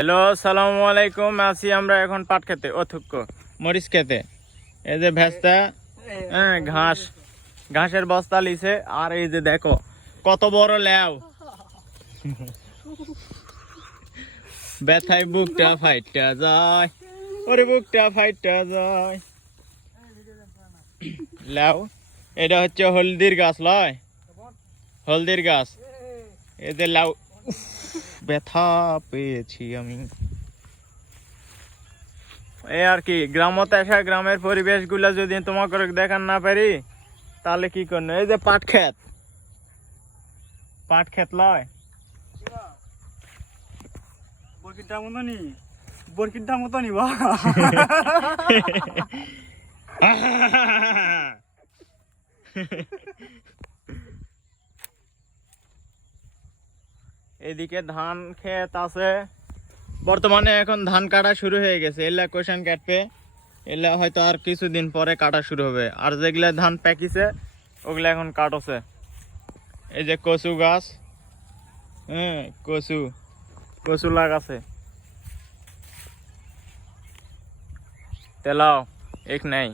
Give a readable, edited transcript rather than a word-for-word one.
Hello, আসসালামু আলাইকুম। আছি আমরা এখন পাট খেতে, অথুক্ক মরিচ খেতে। এই যে ভেস্তা, হ্যাঁ, ঘাসের বস্তা লিছে। আর এই যে দেখো কত বড় ল্যাও, ব্যথায় বুকটা ফাইটটা যায়, ওরে বুকটা ফাইটটা যায়। ল্যাও, এটা হচ্ছে হলদির গাছ, লয় হলদির গাছ। এই যে লাউ, ব্যথা পেয়েছি আমি। এই আর কি, গ্রামতে আসা গ্রামের পরিবেশ গুলা যদি তোমাকে দেখান না পারি তাহলে কি করবো। এই যে পাট খেত লয়, বরকিটা মতো নি বা এদিকে ধান ক্ষেত আছে। বর্তমানে এখন ধান কাটা শুরু হয়ে গেছে। এলা কোশান কাটবে, এলা হয়তো আর কিছুদিন পরে কাটা শুরু হবে। আর যেগুলা ধান পেকিছে ওগুলা এখন কাটছে। এই যে কচু গাছ, হ্যাঁ, কচু লাগাছে। তেলাও এক নাই।